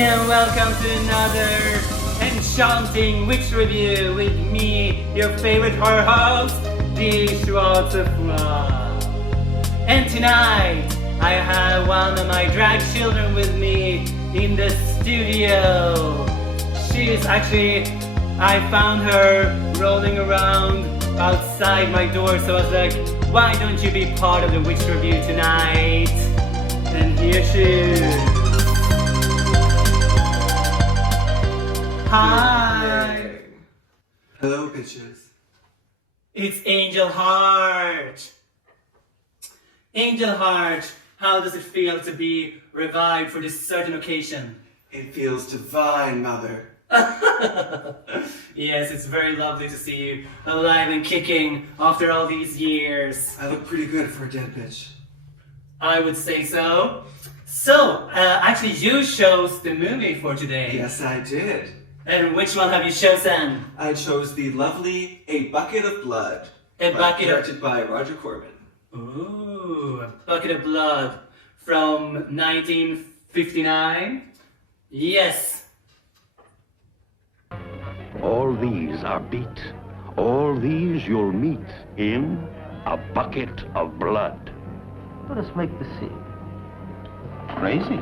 and welcome to another enchanting witch review with me, your favorite horror host, the Schwarze Frau. And tonight, I have one of my drag children with me in the studio. I found her rolling around outside my door, so I was like, why don't you be part of the witch review tonight? And here she is. Hi! Hello, bitches. It's Angel Heart! Angel Heart, how does it feel to be revived for this certain occasion? It feels divine, mother. Yes, it's very lovely to see you alive and kicking after all these years. I look pretty good for a dead bitch. I would say so. So, actually you chose the movie for today. Yes, I did. And which one have you chosen? I chose the lovely A Bucket of Blood. Directed by Roger Corman. Ooh, A Bucket of Blood from 1959. Yes. All these are beat. All these you'll meet in A Bucket of Blood. Let us make the scene. Crazy.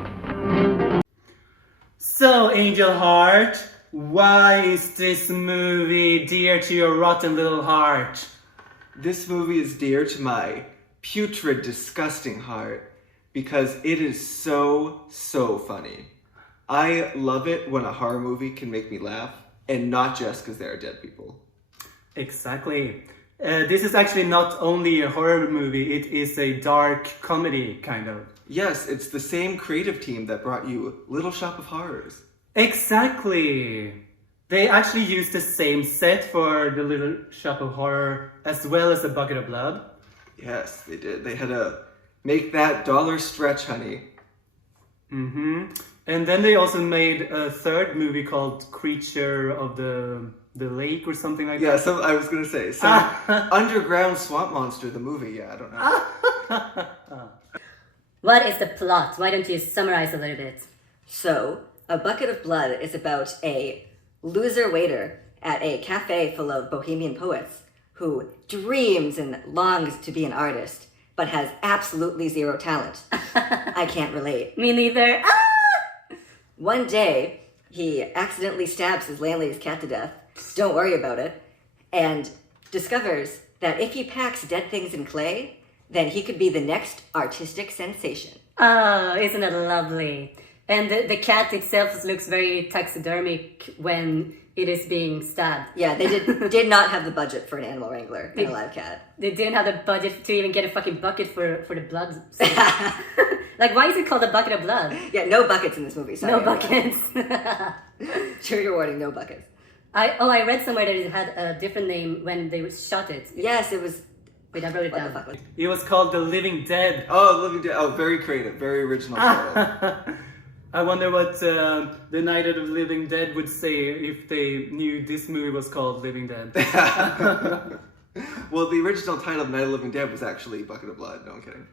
So, Angel Heart, why is this movie dear to your rotten little heart? This movie is dear to my putrid, disgusting heart because it is so funny. I love it when a horror movie can make me laugh, and not just because there are dead people. Exactly. This is actually not only a horror movie, it is a dark comedy, kind of. Yes, it's the same creative team that brought you Little Shop of Horrors. Exactly. They actually used the same set for the Little Shop of Horror as well as A Bucket of Blood. Yes, they did. They had to make that dollar stretch, honey. Mm-hmm. And then they also made a third movie called Creature of the Lake or something like that. Yeah, so I was gonna say some underground swamp monster. The movie, yeah, I don't know. What is the plot? Why don't you summarize a little bit? So, A Bucket of Blood is about a loser waiter at a cafe full of bohemian poets who dreams and longs to be an artist, but has absolutely zero talent. I can't relate. Me neither. One day, he accidentally stabs his landlady's cat to death, don't worry about it, and discovers that if he packs dead things in clay, then he could be the next artistic sensation. Oh, isn't it lovely? And the cat itself looks very taxidermic when it is being stabbed. Yeah, they did not have the budget for an animal wrangler and a live cat. They didn't have the budget to even get a fucking bucket for the blood. Like, why is it called A Bucket of Blood? Yeah, no buckets in this movie. Sorry, No buckets. Trigger warning, no buckets. I read somewhere that it had a different name when they shot it. Yes, it was... Wait, I wrote it down. What the fuck? It was called The Living Dead. Oh, Living Dead. Oh, very creative, very original title. I wonder what the Night of the Living Dead would say if they knew this movie was called Living Dead. Well, the original title of Night of the Living Dead was actually Bucket of Blood. No, I'm kidding.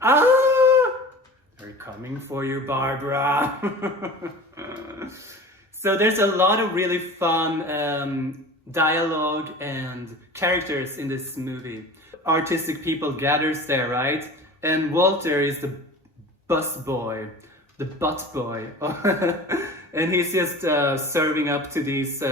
They're coming for you, Barbara. So there's a lot of really fun dialogue and characters in this movie. Artistic people gathers there, right? And Walter is the bus boy, the butt boy. And he's just serving up to these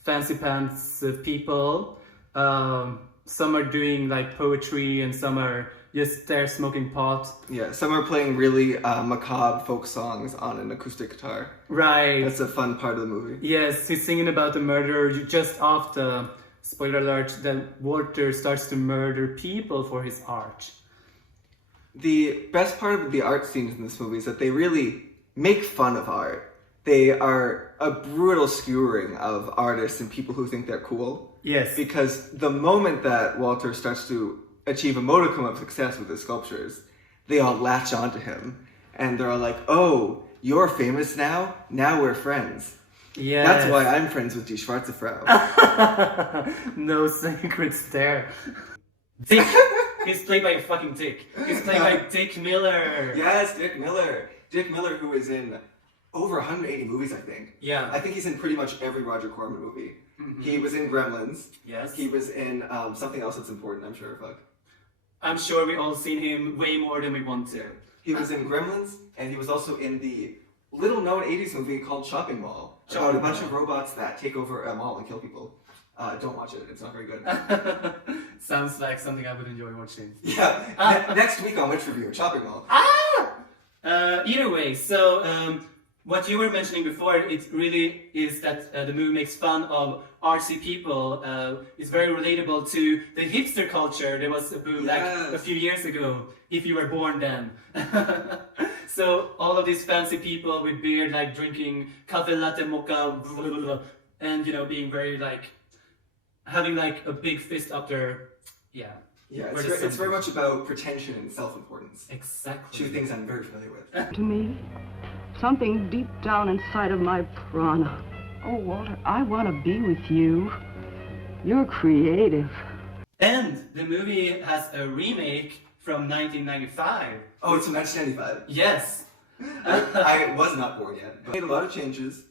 fancy pants people. Some are doing like poetry and some are just there smoking pot. Yeah, some are playing really macabre folk songs on an acoustic guitar. Right. That's a fun part of the movie. Yes, he's singing about the murder just after, spoiler alert, that Walter starts to murder people for his art. The best part of the art scenes in this movie is that they really make fun of art. They are a brutal skewering of artists and people who think they're cool. Yes. Because the moment that Walter starts to achieve a modicum of success with his sculptures, they all latch onto him. And they're all like, oh, you're famous now? Now we're friends. Yeah. That's why I'm friends with die Schwarze Frau. No secrets there. Dick. He's played by fucking Dick. He's played by Dick Miller. Yes, Dick Miller. Dick Miller, who is in over 180 movies, I think. Yeah. I think he's in pretty much every Roger Corman movie. He was in Gremlins. Yes. He was in something else that's important, I'm sure. Fuck. I'm sure we all seen him way more than we want to. He was in Gremlins, and he was also in the little-known 80s movie called Shopping Mall. About a bunch of robots that take over a mall and kill people. Don't watch it, it's not very good. Sounds like something I would enjoy watching. Yeah, next week on Witch Review, Shopping Mall. Either way, so what you were mentioning before, it really is that the movie makes fun of artsy people. It's very relatable to the hipster culture. There was a boom like a few years ago, if you were born then. So all of these fancy people with beard, like drinking cafe latte mocha, and you know, being very like, having like a big fist up their, yeah. Yeah, it's very much about pretension and self-importance. Exactly. Two things I'm very familiar with. To me, something deep down inside of my prana. Oh, Walter, I want to be with you. You're creative. And the movie has a remake from 1995. Oh, it's from 1995. Yes. I was not born yet. But he made a lot of changes,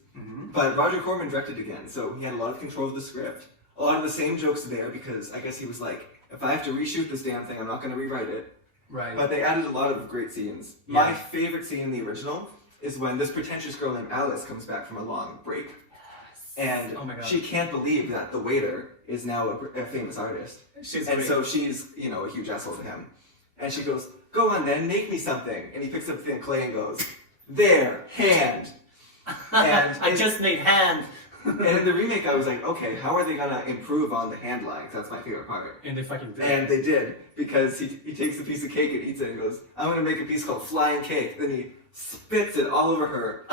but Roger Corman directed again, so he had a lot of control of the script. A lot of the same jokes there because I guess he was like, if I have to reshoot this damn thing, I'm not going to rewrite it. Right. But they added a lot of great scenes. Yeah. My favorite scene in the original is when this pretentious girl named Alice comes back from a long break. And Oh my God. she can't believe that the waiter is now a famous artist. She's And great. so she's, you know, a huge asshole to him. And she goes, go on then, make me something. And he picks up thin clay and goes, there, hand. And I just made hand. and in the remake, I was like, okay, how are they gonna improve on the hand line? 'Cause that's my favorite part. And they fucking did. And they did, because he takes a piece of cake and eats it and goes, I'm gonna make a piece called flying cake. Then he spits it all over her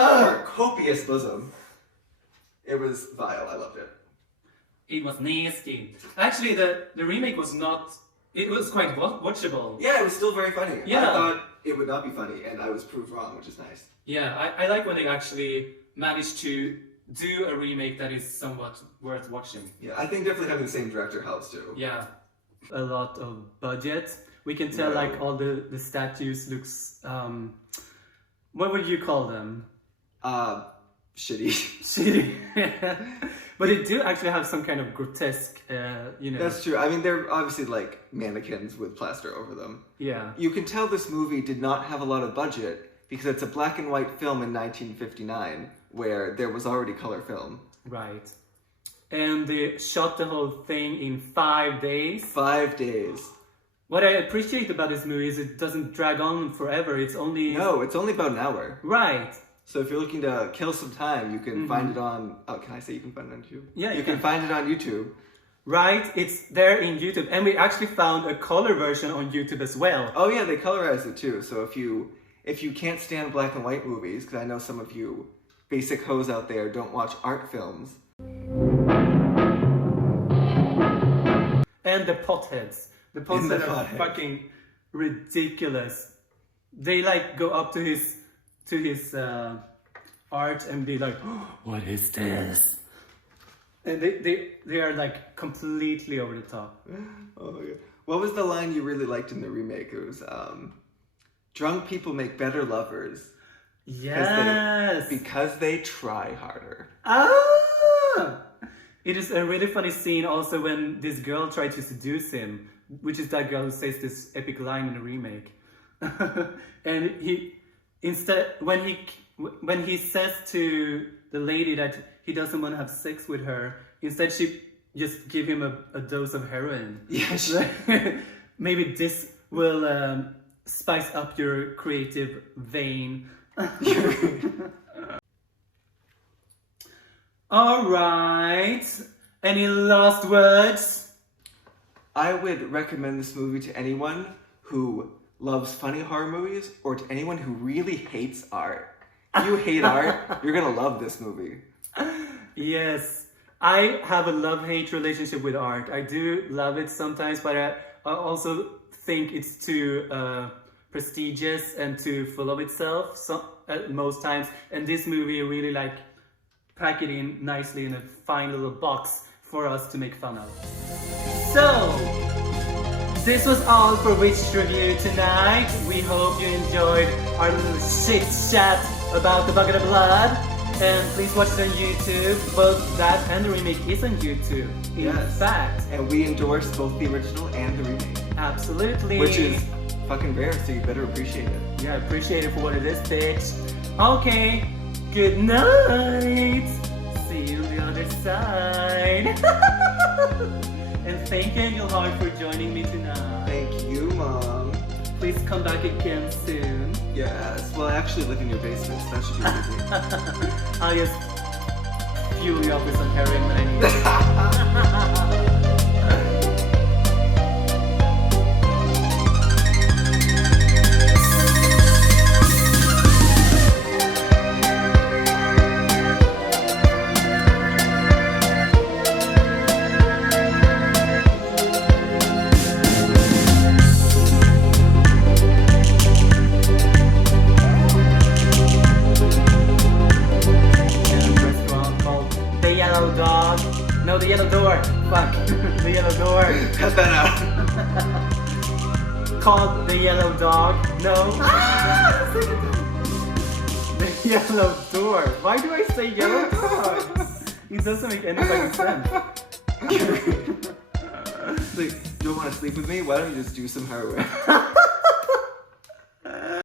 copious bosom. It was vile, I loved it. It was nasty. Actually, the remake was not. It was quite watchable. Yeah, it was still very funny. Yeah. I thought it would not be funny, and I was proved wrong, which is nice. Yeah, I like when they actually managed to do a remake that is somewhat worth watching. Yeah, I think definitely having the same director helps too. Yeah. A lot of budget. We can tell like all the statues looks what would you call them? Shitty. Shitty. But they do actually have some kind of grotesque you know. That's true. I mean, they're obviously like mannequins with plaster over them. Yeah. You can tell this movie did not have a lot of budget because it's a black and white film in 1959 where there was already color film. Right. And they shot the whole thing in 5 days. 5 days. What I appreciate about this movie is it doesn't drag on forever. It's only... No, it's only about an hour. Right. So if you're looking to kill some time, you can find it on... Oh, can I say you can find it on YouTube? Yeah, you can find it on YouTube. Right, it's there in YouTube. And we actually found a color version on YouTube as well. Oh yeah, they colorized it too. So if you can't stand black and white movies, because I know some of you basic hoes out there don't watch art films. And the potheads. The potheads are fucking ridiculous. They like go up to his art and be like, oh, what is this? And they are like completely over the top. Oh my god. What was the line you really liked in the remake? It was drunk people make better lovers. Yes. Because they try harder. Ah! It is a really funny scene also when this girl tried to seduce him, which is that girl who says this epic line in the remake. And he instead when he says to the lady that he doesn't want to have sex with her, instead she just give him a dose of heroin. Yeah. Maybe this will spice up your creative vein. All right. Any last words? I would recommend this movie to anyone who loves funny horror movies or to anyone who really hates art. If you hate art, you're gonna love this movie. Yes. I have a love-hate relationship with art. I do love it sometimes, but I also think it's too prestigious and too full of itself most times. And this movie really like pack it in nicely in a fine little box for us to make fun of. So, this was all for Witch Review tonight. We hope you enjoyed our little shit chat about The Bucket of Blood. And please watch it on YouTube. Both that and the remake is on YouTube. In fact. And we endorse both the original and the remake. Absolutely. Which is fucking rare, so you better appreciate it. Yeah, appreciate it for what it is, bitch. Okay, good night. See you on the other side. And thank you, Angel Heart, for joining me tonight. Thank you, Mom. Please come back again soon. Yes. Well, I actually live in your basement, so that should be easy. I'll just fuel you up with some heroin when I need it. No, the yellow door. Fuck. The yellow door. Cut that out. Called the yellow dog. No. The yellow door. Why do I say yellow dog? It doesn't make any fucking sense. Like, do you want to sleep with me? Why don't you just do some heroin?